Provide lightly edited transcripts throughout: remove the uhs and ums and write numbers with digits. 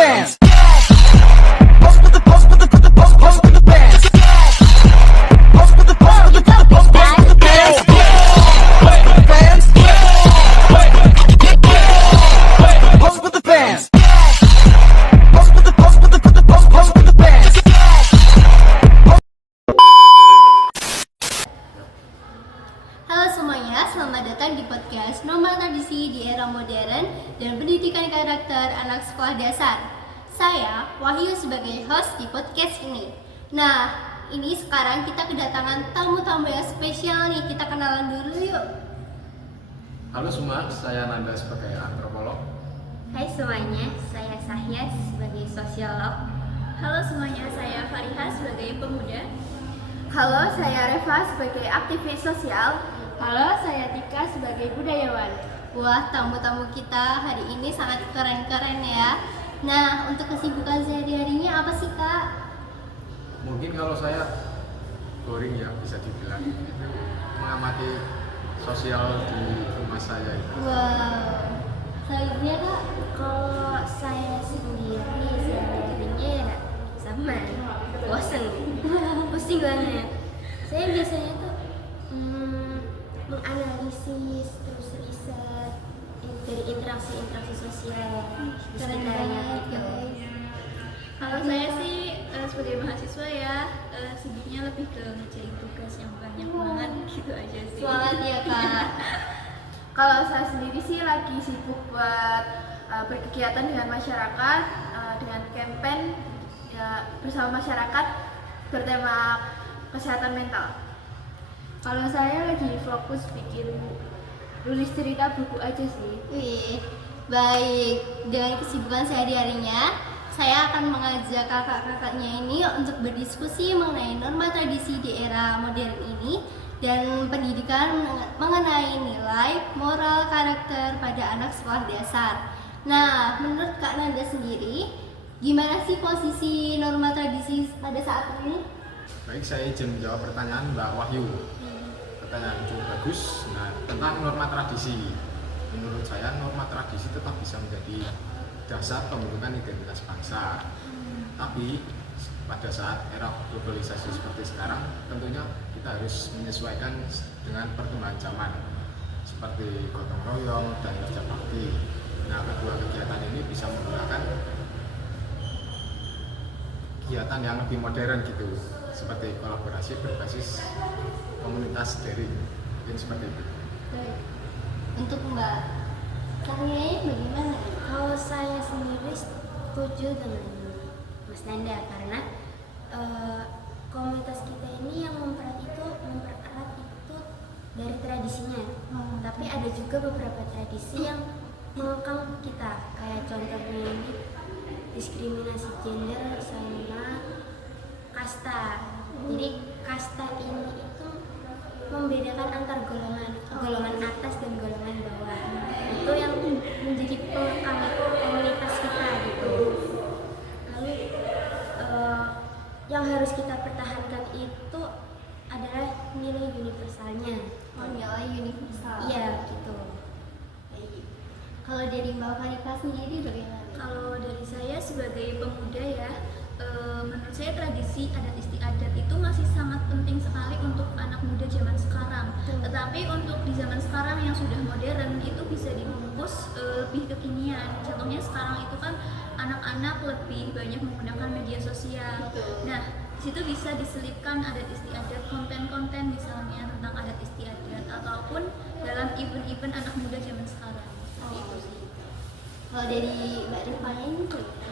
fans. Halo semuanya, selamat datang di podcast Norma Tradisi di Era Modern dan Pendidikan Karakter Anak Sekolah Dasar. Saya Wahyu sebagai host di podcast ini. Nah, ini sekarang kita kedatangan tamu-tamu yang spesial nih. Kita kenalan dulu yuk. Halo semua, saya Nanda sebagai antropolog. Hai semuanya, saya Sahya sebagai sosiolog. Halo semuanya, saya Fariha sebagai pemuda. Halo, saya Reva sebagai aktivis sosial. Halo, saya Tika sebagai budayawan. Wah, tamu-tamu kita hari ini sangat keren-keren ya. Nah, untuk kesibukan sehari-harinya apa sih, Kak? Mungkin kalau saya boring ya, bisa dibilang mengamati sosial di rumah saya itu. Wow. Selanjutnya, Kak? Kalau saya sendiri sehari-harinya ya sama, bosen, pusing banget. Saya biasanya tuh menganalisis, terus riset dari interaksi sosial di sekitarnya gitu. Kalau saya sih sebagai mahasiswa ya, sibuknya lebih ke ngerjain tugas yang banyak banget gitu aja sih. Semangat ya, Kak. Kalau saya sendiri sih lagi sibuk buat berkegiatan dengan masyarakat, dengan campaign ya, bersama masyarakat bertema kesehatan mental. Kalau saya lagi fokus bikin tulis cerita buku aja sih. Wih, baik. Dengan kesibukan sehari-harinya, saya akan mengajak kakak-kakaknya ini untuk berdiskusi mengenai norma tradisi di era modern ini dan pendidikan mengenai nilai, moral, karakter pada anak sekolah dasar. Nah, menurut Kak Nanda sendiri, gimana sih posisi norma tradisi pada saat ini? Baik, saya izin menjawab pertanyaan Mbak Wahyu. Pertanyaan cukup bagus. Nah, tentang norma tradisi, menurut saya norma tradisi tetap bisa menjadi dasar pembentukan identitas bangsa. Tapi pada saat era globalisasi seperti sekarang, tentunya kita harus menyesuaikan dengan perkembangan zaman seperti gotong royong dan kerja bakti. Nah, kedua kegiatan ini bisa menggunakan kegiatan yang lebih modern gitu, seperti kolaborasi berbasis komunitas daring, mungkin seperti itu. Baik. Untuk Mbak Sahya bagaimana? Kalau saya sendiri setuju dengan Mas Nanda karena komunitas kita ini yang mempererat itu dari tradisinya. Tapi ada juga beberapa tradisi yang mengekang kita, kayak contohnya ini diskriminasi gender sama kasta. Jadi kasta ini itu membedakan antar golongan atas dan golongan bawah. Itu yang menjadi pengekang komunitas kita gitu. Lalu yang harus kita pertahankan itu adalah nilai universalnya. Oh, nilai universal. Iya gitu. Baik. Kalau dari Mbak Farika sendiri bagaimana? Kalau dari saya sebagai pemuda ya, menurut saya tradisi adat istiadat itu masih sangat penting sekali untuk anak muda zaman sekarang. Tetapi untuk di zaman sekarang yang sudah modern itu bisa dibungkus lebih kekinian. Contohnya sekarang itu kan anak-anak lebih banyak menggunakan media sosial. Nah, di situ bisa diselipkan adat istiadat, konten-konten misalnya tentang adat istiadat ataupun dalam event-event anak muda zaman sekarang. Itu sih. Kalau dari Mbak Rifana ini bagaimana?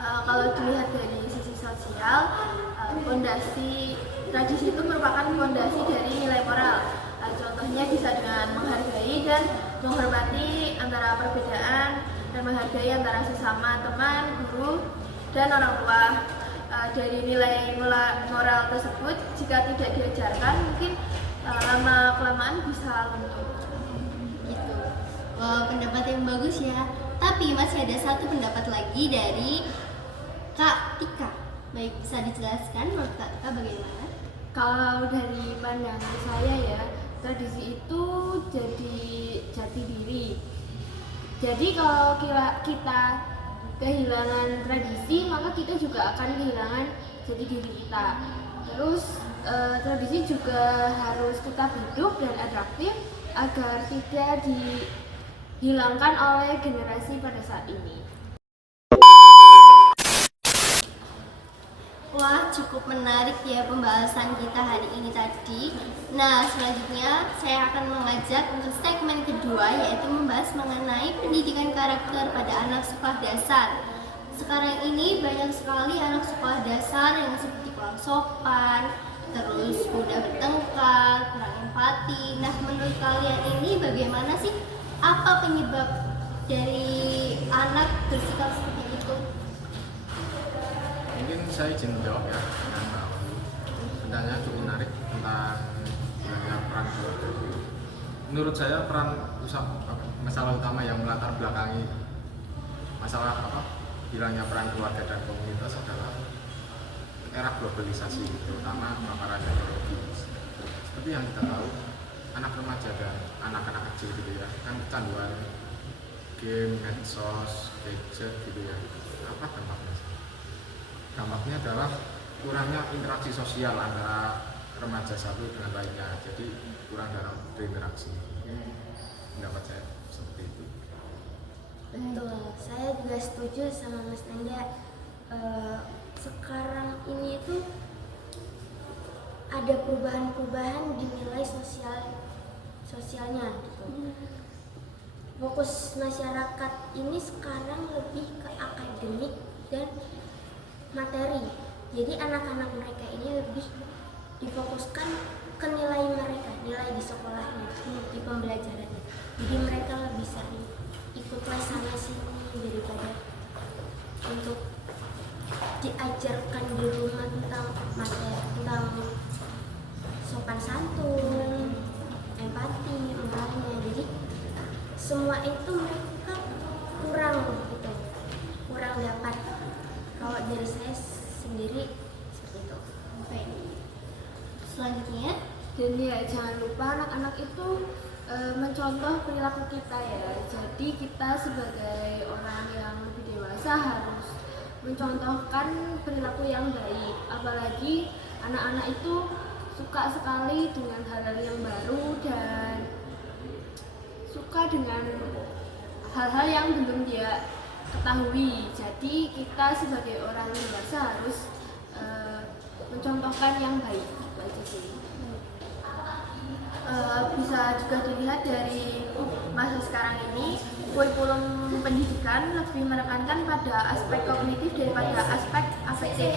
Kalau dilihat dari sisi sosial, fondasi tradisi itu merupakan fondasi dari nilai moral. Contohnya bisa dengan menghargai dan menghormati antara perbedaan dan menghargai antara sesama teman, guru, dan orang tua. Dari nilai moral tersebut, jika tidak diajarkan, mungkin lama-kelamaan bisa luntur. Gitu. Pendapat yang bagus ya. Tapi masih ada satu pendapat lagi dari Kak Tika. Baik, bisa dijelaskan menurut Kak Tika bagaimana? Kalau dari pandangan saya ya, tradisi itu jadi jati diri. Jadi kalau kita kehilangan tradisi, maka kita juga akan kehilangan jati diri kita. Terus tradisi juga harus tetap hidup dan atraktif agar tidak dihilangkan oleh generasi pada saat ini. Wah, cukup menarik ya pembahasan kita hari ini tadi. Nah, selanjutnya saya akan mengajak ke segmen kedua, yaitu membahas mengenai pendidikan karakter pada anak sekolah dasar. Sekarang ini banyak sekali anak sekolah dasar yang seperti kurang sopan, terus mudah bertengkar, kurang empati. Nah, menurut kalian ini bagaimana sih? Apa penyebab dari anak bersikap seperti itu? Mungkin saya izin menjawab ya dengan Mbak Wahyu. Sebenarnya cukup menarik tentang peran keluarga. Menurut saya peran masalah utama yang melatar belakangi masalah hilangnya peran keluarga dan komunitas adalah era globalisasi, terutama paparan teknologi. Seperti yang kita tahu, anak remaja dan anak-anak kecil gitu ya, kan kecanduan game, medsos, gadget gitu ya. Apa dampaknya? Dampaknya adalah kurangnya interaksi sosial antara remaja satu dengan lainnya, jadi kurang dalam berinteraksi. Pendapat saya seperti itu. Betul, saya juga setuju sama Mas Nanda. Sekarang ini itu ada perubahan-perubahan di nilai sosialnya gitu. Fokus masyarakat ini sekarang lebih ke akademik dan materi. Jadi anak-anak mereka ini lebih difokuskan ke nilai mereka, nilai di sekolahnya, di pembelajarannya. Jadi mereka lebih sering ikut les sana sini daripada untuk diajarkan di rumah tentang materi, tentang sopan santun, empati, moralnya. Jadi semua itu mereka kurang gitu, kurang dapat. Kalau dari saya sendiri seperti itu. Oke. Selanjutnya, Dan ya jangan lupa anak-anak itu mencontoh perilaku kita ya. Jadi kita sebagai orang yang lebih dewasa harus mencontohkan perilaku yang baik. Apalagi anak-anak itu suka sekali dengan hal-hal yang baru dan suka dengan hal-hal yang belum dia ketahui. Jadi kita sebagai orang dewasa harus mencontohkan yang baik. Itu aja sih. Bisa juga dilihat dari masa sekarang ini, kurikulum pendidikan lebih menekankan pada aspek kognitif daripada aspek afektif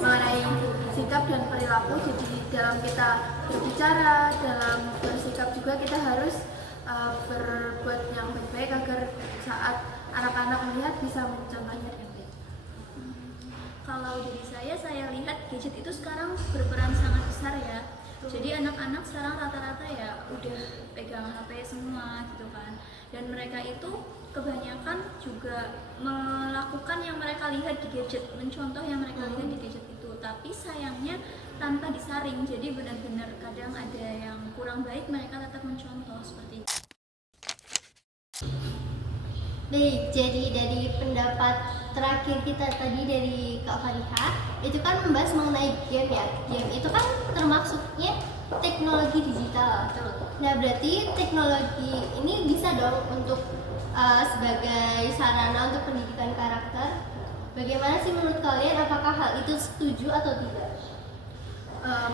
mengenai sikap dan perilaku. Jadi dalam kita berbicara, dalam bersikap juga kita harus berbuat yang baik-baik agar saat anak-anak melihat bisa mencontohnya dengan baik. Kalau dari saya lihat gadget itu sekarang berperan sangat besar ya. Jadi anak-anak sekarang rata-rata ya udah pegang HP semua gitu kan. Dan mereka itu kebanyakan juga melakukan yang mereka lihat di gadget, mencontoh yang mereka lihat di gadget itu. Tapi sayangnya tanpa disaring. Jadi benar-benar kadang ada yang kurang baik, mereka tetap mencontoh seperti itu. baik, jadi dari pendapat terakhir kita tadi dari Kak Fariha, itu kan membahas mengenai game ya. Game itu kan termasuknya teknologi digital. Nah, berarti teknologi ini bisa dong untuk sebagai sarana untuk pendidikan karakter. Bagaimana sih menurut kalian, apakah hal itu setuju atau tidak?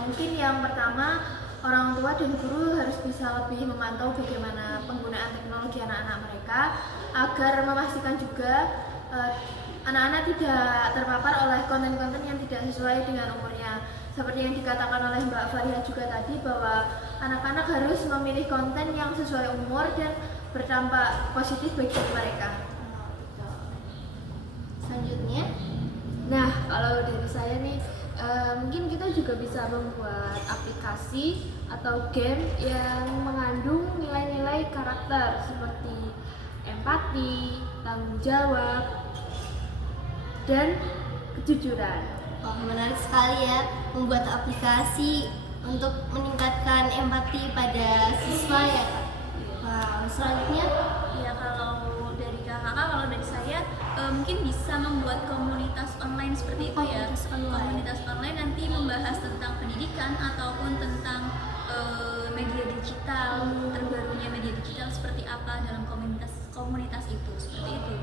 Mungkin yang pertama, orang tua dan guru harus bisa lebih memantau bagaimana penggunaan teknologi anak-anak mereka agar memastikan juga anak-anak tidak terpapar oleh konten-konten yang tidak sesuai dengan umurnya. Seperti yang dikatakan oleh Mbak Fariha juga tadi, bahwa anak-anak harus memilih konten yang sesuai umur dan berdampak positif bagi mereka. Selanjutnya, Nah, kalau dari saya nih, mungkin kita juga bisa membuat aplikasi atau game yang mengandung nilai-nilai karakter seperti empati, tanggung jawab, dan kejujuran. wah, menarik sekali ya membuat aplikasi untuk meningkatkan empati pada siswa ya Kak. Wow, selanjutnya Ya kalau dari kakak, kalau dari saya mungkin bisa membuat komunitas online seperti itu ya. Komunitas online. Komunitas online nanti membahas tentang pendidikan ataupun tentang media digital, terbarunya media digital seperti apa dalam komunitas itu, seperti itu.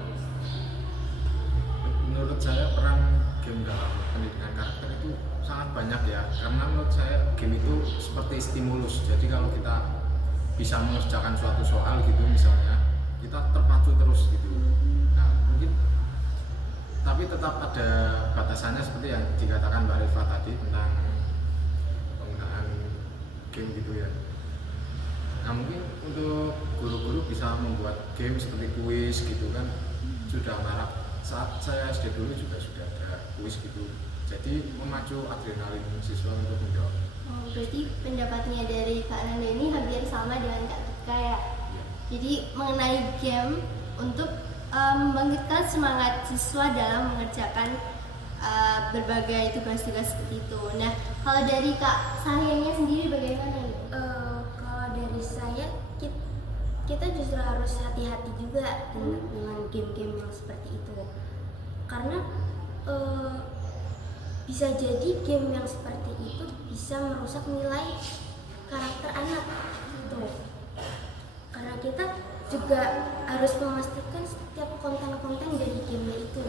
Menurut saya peran game dalam pendidikan karakter itu sangat banyak ya, karena menurut saya game itu seperti stimulus. Jadi kalau kita bisa mengerjakan suatu soal gitu misalnya, kita terpacu terus gitu. Nah mungkin tapi tetap ada batasannya seperti yang dikatakan Mbak Rifa tadi tentang penggunaan game gitu ya. Nah mungkin untuk guru-guru bisa membuat game seperti kuis gitu kan, sudah marak. Saat saya SD dulu juga sudah ada kuis gitu, jadi memacu adrenalin siswa untuk menjawab. Oh, berarti pendapatnya dari Kak Nanda ini hampir sama dengan Kak Tika ya. Jadi mengenai game untuk membangkitkan semangat siswa dalam mengerjakan berbagai tugas-tugas seperti itu. Nah, kalau dari Kak Sahyanya sendiri bagaimana nih? Kalau dari saya, kita justru harus hati-hati juga dengan game-game yang seperti itu, karena bisa jadi game yang seperti itu bisa merusak nilai karakter anak gitu. Karena kita juga harus memastikan setiap konten-konten dari game itu.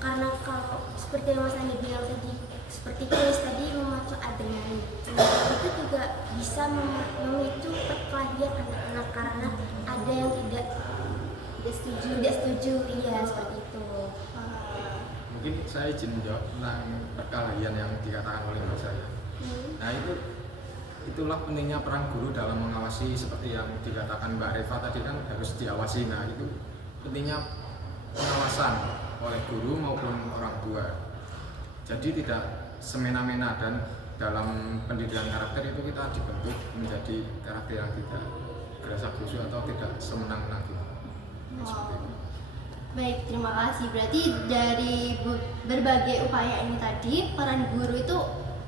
Karena kalau seperti yang Mas Andi bilang tadi, seperti kuis tadi memacu adrenalin, itu juga bisa memicu perkelahian anak-anak karena ada yang tidak setuju, iya seperti itu. Mungkin saya izin menjawab tentang perkelahian yang dikatakan oleh Mbak saya. Nah itulah pentingnya peran guru dalam mengawasi, seperti yang dikatakan Mbak Reva tadi kan harus diawasi. Nah itu pentingnya pengawasan oleh guru maupun orang tua. Jadi tidak semena-mena, dan dalam pendidikan karakter itu kita dibentuk menjadi karakter yang tidak gerasa gerusu atau tidak semena-mena gitu. Seperti itu. Baik, terima kasih. Berarti dari berbagai upaya ini tadi, peran guru itu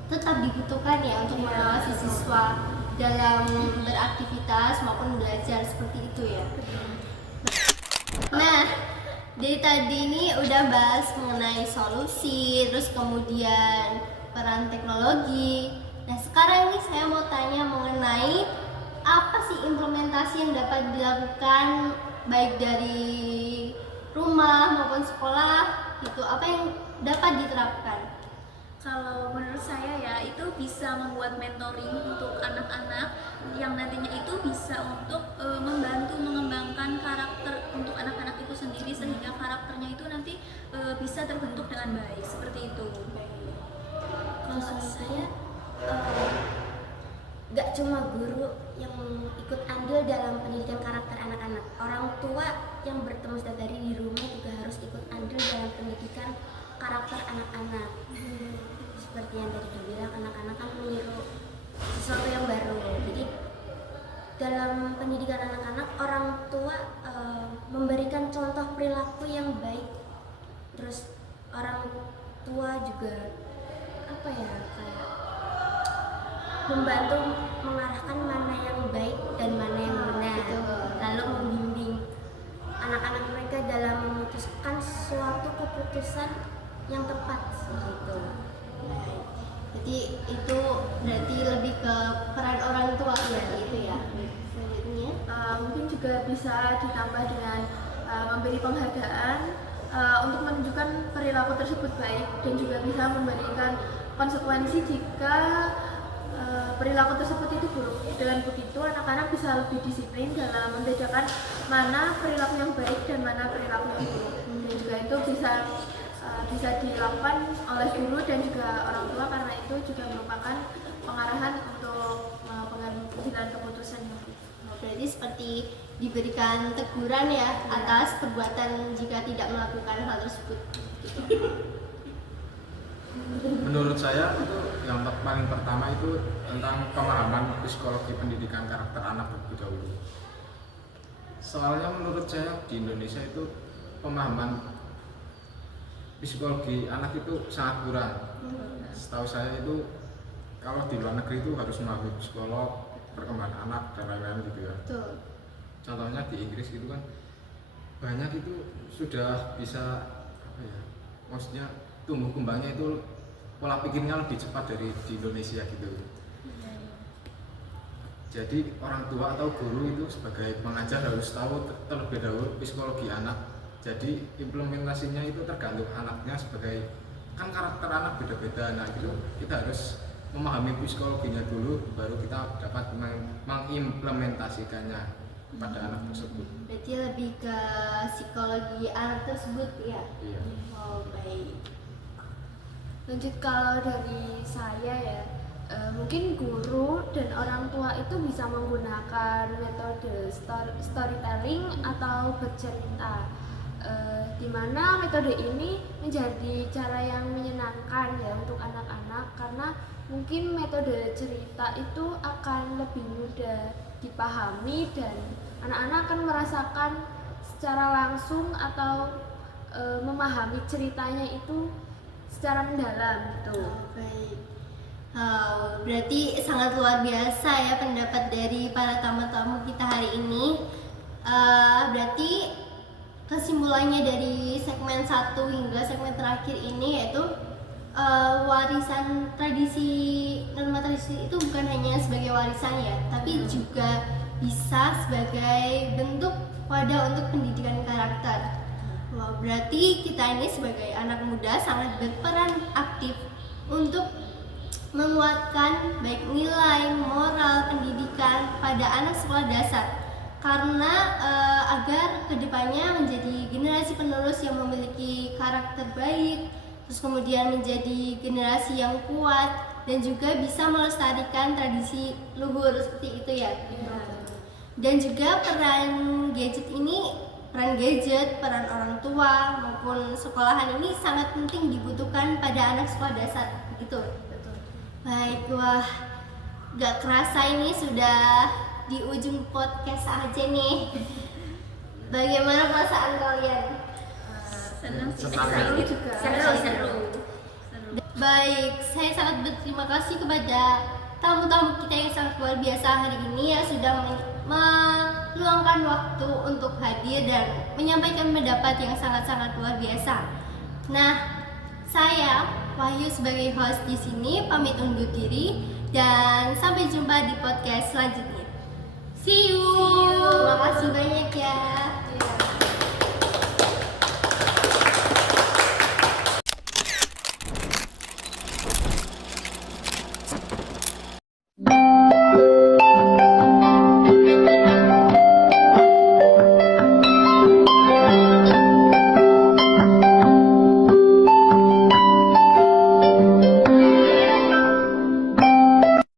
tetap dibutuhkan ya untuk mengawasi siswa dalam beraktivitas maupun belajar seperti itu ya. Nah, dari tadi ini udah bahas mengenai solusi, terus kemudian peran teknologi. Nah, sekarang ini saya mau tanya mengenai apa sih implementasi yang dapat dilakukan baik dari rumah maupun sekolah gitu, apa yang dapat diterapkan? Kalau menurut saya ya, itu bisa membuat mentoring untuk anak-anak yang nantinya itu bisa untuk membantu mengembangkan karakter untuk anak-anak itu sendiri, sehingga karakternya itu nanti bisa terbentuk dengan baik, seperti itu. Kalau saya nggak cuma guru yang ikut andil dalam pendidikan karakter anak-anak, orang tua yang bertemu setiap hari di rumah juga harus ikut andil dalam pendidikan karakter anak-anak. Seperti yang tadi dibilang, anak-anak kan meniru sesuatu yang baru. Jadi dalam pendidikan anak-anak, orang tua memberikan contoh perilaku yang baik. Terus orang tua juga kayak membantu mengarahkan mana yang baik dan mana yang benar, lalu membimbing anak-anak mereka dalam memutuskan suatu keputusan yang tepat gitu. Jadi itu berarti lebih ke peran orang tua gitu ya. Selanjutnya Mungkin juga bisa ditambah dengan memberi penghargaan untuk menunjukkan perilaku tersebut baik, dan juga bisa memberikan konsekuensi jika perilaku tersebut itu buruk. Dengan begitu anak-anak bisa lebih disiplin dalam membedakan mana perilaku yang baik dan mana perilaku yang buruk. Dan juga itu bisa dilakukan oleh guru dan juga orang tua, karena itu juga merupakan pengarahan untuk pengambilan keputusan yang baik. berarti seperti diberikan teguran ya atas perbuatan jika tidak melakukan hal tersebut. Menurut saya itu yang paling pertama itu tentang pemahaman psikologi pendidikan karakter anak terlebih dahulu. Soalnya menurut saya di Indonesia itu pemahaman psikologi anak itu sangat kurang. Setahu saya itu kalau di luar negeri itu harus melalui psikolog perkembangan anak dan lain-lain gitu ya. Betul. Contohnya di Inggris gitu kan banyak itu sudah bisa apa ya, maksudnya tumbuh kembangnya itu pola pikirnya lebih cepat dari di Indonesia gitu. Jadi orang tua atau guru itu sebagai pengajar harus tahu terlebih dahulu psikologi anak. Jadi implementasinya itu tergantung anaknya, sebagai kan karakter anak beda-beda. Nah itu kita harus memahami psikologinya dulu, baru kita dapat mengimplementasikannya pada anak tersebut. Berarti lebih ke psikologi anak tersebut ya? Iya. Oh baik. Lanjut, kalau dari saya ya, mungkin guru dan orang tua itu bisa menggunakan metode storytelling atau bercerita, di mana metode ini menjadi cara yang menyenangkan ya untuk anak-anak, karena mungkin metode cerita itu akan lebih mudah dipahami dan anak-anak akan merasakan secara langsung atau memahami ceritanya itu secara mendalam gitu. Baik. Berarti sangat luar biasa ya pendapat dari para tamu-tamu kita hari ini. Berarti kesimpulannya dari segmen 1 hingga segmen terakhir ini yaitu warisan tradisi, norma tradisi itu bukan hanya sebagai warisan ya, tapi juga bisa sebagai bentuk wadah untuk pendidikan karakter. Wah, berarti kita ini sebagai anak muda sangat berperan aktif untuk menguatkan baik nilai, moral, pendidikan pada anak sekolah dasar, karena agar kedepannya menjadi generasi penerus yang memiliki karakter baik, terus kemudian menjadi generasi yang kuat dan juga bisa melestarikan tradisi luhur seperti itu ya. Dan juga peran gadget, peran orang tua maupun sekolahan ini sangat penting dibutuhkan pada anak sekolah dasar, gitu. Baik, wah, gak kerasa ini sudah di ujung podcast aja nih. Bagaimana perasaan kalian? Senang sih. Senang juga. Seru. Baik, saya sangat berterima kasih kepada tamu-tamu kita yang sangat luar biasa hari ini yang sudah meluangkan waktu untuk hadir dan menyampaikan pendapat yang sangat-sangat luar biasa. Nah, saya Wahyu sebagai host di sini pamit undur diri dan sampai jumpa di podcast selanjutnya. See you. Terima kasih banyak.